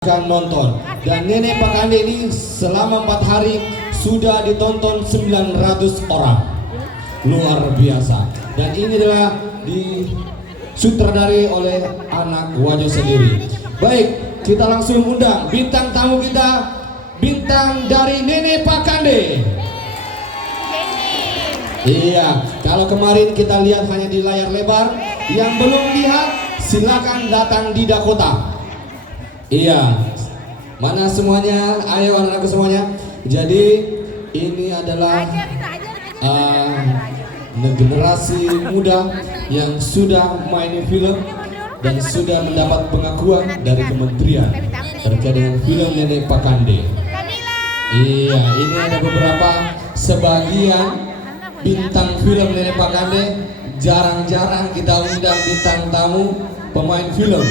akan nonton, dan Nenek Pakande ini selama 4 hari sudah ditonton 900 orang, luar biasa. Dan ini adalah disutradari oleh anak Wajo sendiri. Baik, kita langsung undang bintang tamu kita, bintang dari Nenek Pakande. Iya, kalau kemarin kita lihat hanya di layar lebar, yang belum lihat silakan datang di Dakota. Iya, mana semuanya? Ayo anak-anakku semuanya. Jadi ini adalah generasi muda yang sudah main film dan sudah mendapat pengakuan dari kementerian terkait dengan film Nenek Pakande. Iya, ini ada beberapa sebagian bintang film Nenek Pakande. Jarang-jarang kita undang bintang tamu pemain film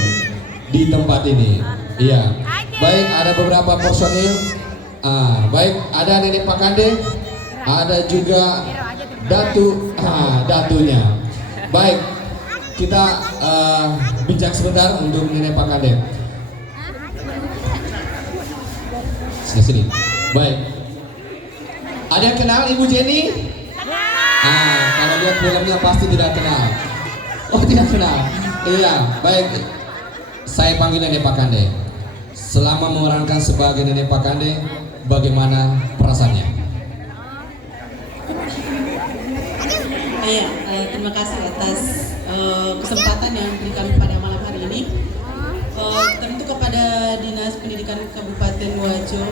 di tempat ini. Iya, baik, ada beberapa personil. Baik, ada Nenek Pakande, ada juga datunya. Baik, kita bincang sebentar untuk Nenek Pakande. Sini. Baik, ada yang kenal Ibu Jenny? Kalau lihat filmnya pasti tidak kenal. Oh, tidak kenal. Iya, baik. Saya panggil Nenek Pakande. Selama memerankan sebagai Nenek Pakande, bagaimana perasaannya? Iya, terima kasih atas kesempatan yang diberikan pada malam hari ini. Tentu kepada Dinas Pendidikan Kabupaten Wajo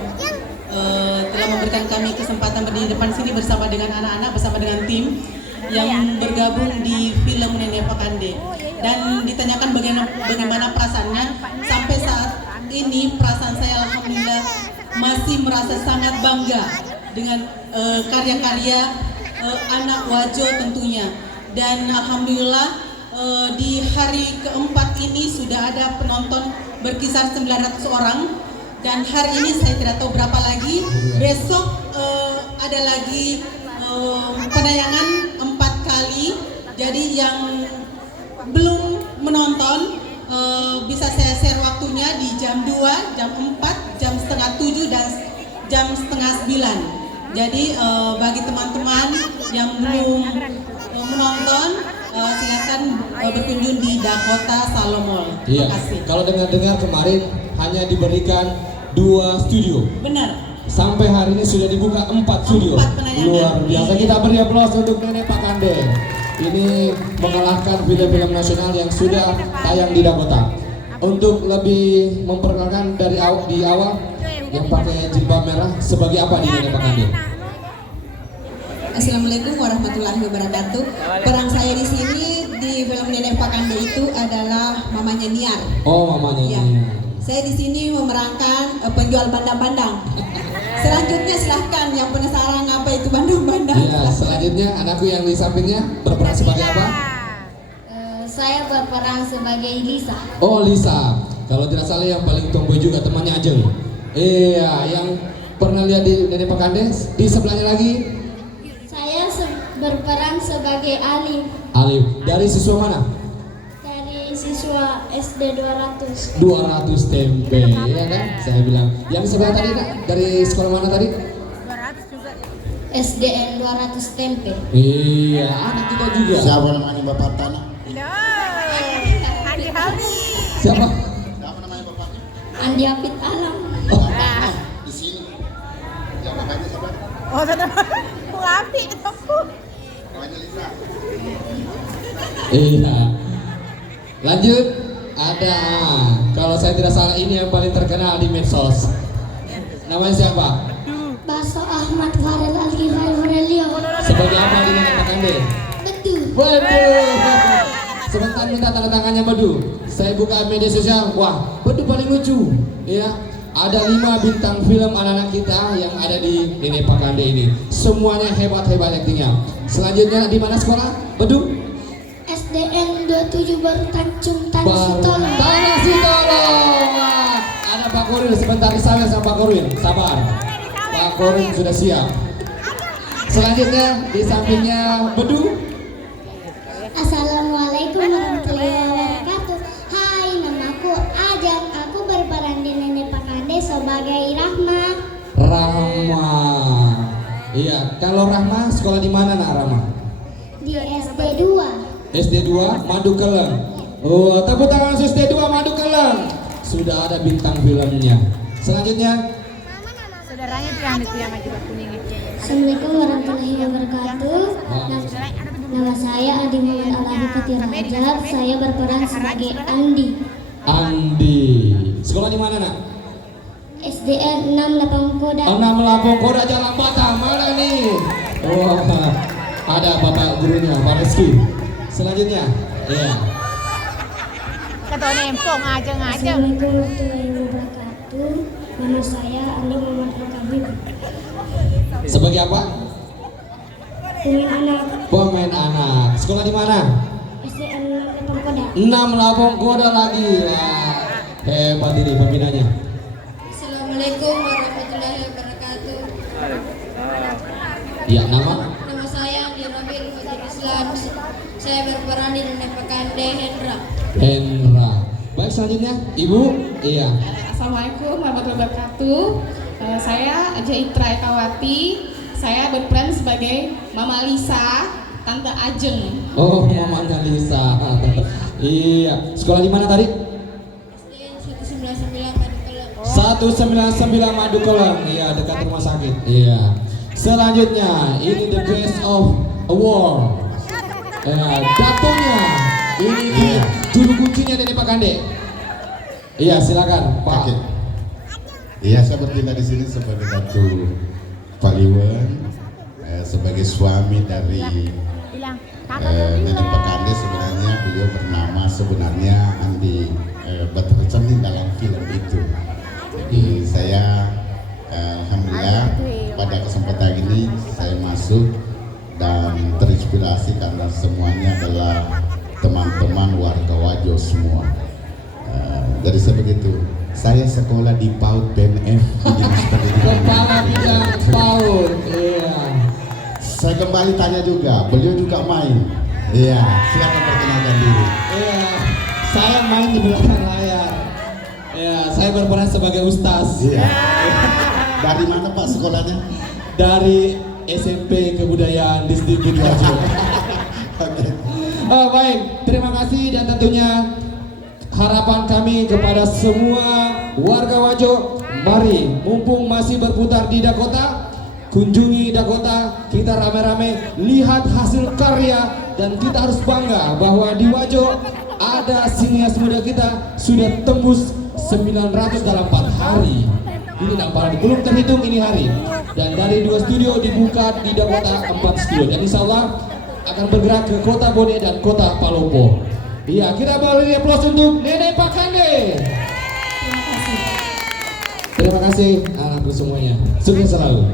telah memberikan kami kesempatan berdiri depan sini bersama dengan anak-anak, bersama dengan tim yang bergabung di film Nenek Pakande. Dan ditanyakan bagaimana perasaannya, sampai saat ini perasaan saya alhamdulillah masih merasa sangat bangga dengan karya-karya anak Wajo tentunya. Dan alhamdulillah di hari keempat ini sudah ada penonton berkisar 900 orang, dan hari ini saya tidak tahu berapa lagi. Besok ada lagi penayangan 4 kali. Jadi yang belum menonton bisa saya share waktunya di jam 2, jam 4, jam setengah 7, dan jam setengah 9. Jadi bagi teman-teman yang belum menonton, silakan berkunjung di Dakota Salomon. Iya. Kalau dengar kemarin hanya diberikan 2 studio. Benar. Sampai hari ini sudah dibuka 4 studio. 4 penayangan. Luar biasa. Kita beri aplaus untuk Nenek Pakande. Ini mengalahkan film-film nasional yang sudah tayang di Dakota. Untuk lebih memperkenalkan dari di awal, yang pakai jilbab merah sebagai apa di Nenek Pakande? Assalamualaikum warahmatullahi wabarakatuh. Peran saya di sini di film Nenek Pakande itu adalah mamanya Niar. Oh, mamanya. Ya. Saya di sini memerankan penjual bandang-bandang. Selanjutnya silahkan yang penasaran apa itu bandang-bandang. Iya, selanjutnya anakku yang di sampingnya berperan sebagai apa? Saya berperan sebagai Lisa. Oh, Lisa. Kalau tidak salah yang paling tomboy juga temannya Ajeng. Iya, yang pernah lihat di Nenek Pakande. Di sebelahnya lagi? Saya berperan sebagai Alif. Alif. Dari siswa mana? Dari siswa SD 200. 200 tempe, ya kan? Saya bilang. Yang sebelah tadi dari sekolah mana tadi? SDN 200 tempe. Iya, anak kita juga. Siapa namanya Bapak Tanah? Siapa? Siapa namanya bapaknya? Andi Apit Alam. Di sini. Ya bapaknya siapa? Oh, sudah api aku. Namanya Lisa. Iya. Lanjut. Ada. Kalau saya tidak salah ini yang paling terkenal di medsos. Namanya siapa? Baso Ahmad Farel Al-Ghifari Aurelio. Sebagai apa di Nenek Pakande? Betul. Waduh. Sebentar minta tanda tangannya Bedu. Saya buka media sosial. Wah, Bedu paling lucu. Ya. Ada 5 bintang film anak-anak kita yang ada di Nenek Pakande ini. Semuanya hebat-hebat aktingnya. Selanjutnya di mana sekolah? Bedu? SDN 27 Baru Tanjung Tanah Sitolo. Tanah Sitolo. Ada Pak Koril sebentar disawir sama Pak Koril. Sabar. Pak Koril sudah siap. Selanjutnya di sampingnya Bedu. Assalamualaikum warahmatullahi wabarakatuh. Hai, namaku Ajeng. Aku berperan di Nenek Pakande. sebagai Rahma. Rahma. Iya, kalau Rahma sekolah di mana nak Rahma? Di SD 2. SD 2 Madu Keleng. Oh, tepuk tangan untuk SD 2 Madu Keleng. Sudah ada bintang filmnya. Selanjutnya, Saudaranya tuh yang maju kuning itu. Assalamualaikum warahmatullahi wabarakatuh. Nama saya Adi Muhammad Alahi Fatir Rajab. Saya berperan sebagai Andi. Andi. Sekolah di mana nak? SDN 6 Lapang Koda. 6 Lampung Koda Jalan Batam. Mana nih? Wah, ada bapak gurunya, Pak Rizky. Selanjutnya, ya. Ketua nempong aja. Assalamualaikum warahmatullahi wabarakatuh. Nama saya Andi Muhammad Al-Kabib. Sebagai apa? Pemain anak Pemain anak. Sekolah di mana? SDN 6 Lapang Koda. 6 Lampung Koda lagi. Wah, hebat ini pembinanya. Assalamualaikum warahmatullahi wabarakatuh. Ya, nama? Nama saya Andi Rabil Fatir Islam. Saya berperan di Nenek Pakande Hendra. Hendra. Baik, selanjutnya Ibu. Iya. Assalamualaikum warahmatullahi wabarakatuh. Saya Aja Itra Ekawati. Saya berperan sebagai Mama Lisa, Tante Ajeng. Oh, mamanya Lisa. Iya. Sekolah di mana tadi? SDN 199 Madukeleng. 199 Madu Keleng. Iya, dekat rumah sakit. Iya. Selanjutnya, ini the best of award. Datunya. Ini dia juru kuncinya dari Pak Kande. Iya, silakan, Pak. Oke. Iya, saya bertindak di sini sebagai Datu Pak Liwen, sebagai suami dari Bilang, Nenek Pakande. Sebenarnya beliau bernama sebenarnya Andi, bercermin dalam film itu. Jadi saya alhamdulillah pada kesempatan ini saya masuk dan terinspirasi karena semuanya adalah teman-teman warga Wajo semua. Jadi seperti itu. Saya sekolah di PAUD PNF di Dinas Pendidikan. Kepala bidang PAUD. Iya. Saya kembali tanya juga, beliau juga main. Iya, silakan perkenalkan diri. Iya. Saya main di belakang layar. Iya, saya berperan sebagai ustaz. Iya. Dari mana Pak sekolahnya? Dari SMP Kebudayaan Distrik Wajo. Oke. Oh, baik, terima kasih dan tentunya harapan kami kepada semua warga Wajo, mari mumpung masih berputar di Dakota, kunjungi Dakota, kita rame-rame lihat hasil karya dan kita harus bangga bahwa di Wajo ada sinias muda kita sudah tembus 900 dalam 4 hari. Ini nampak belum terhitung ini hari. Dan dari 2 studio dibuka di Dakota 4 studio dan insya Allah akan bergerak ke Kota Bone dan Kota Palopo. Iya, kita beri aplaus untuk Nenek Pakande. Terima kasih anakku semuanya. Sukses selalu.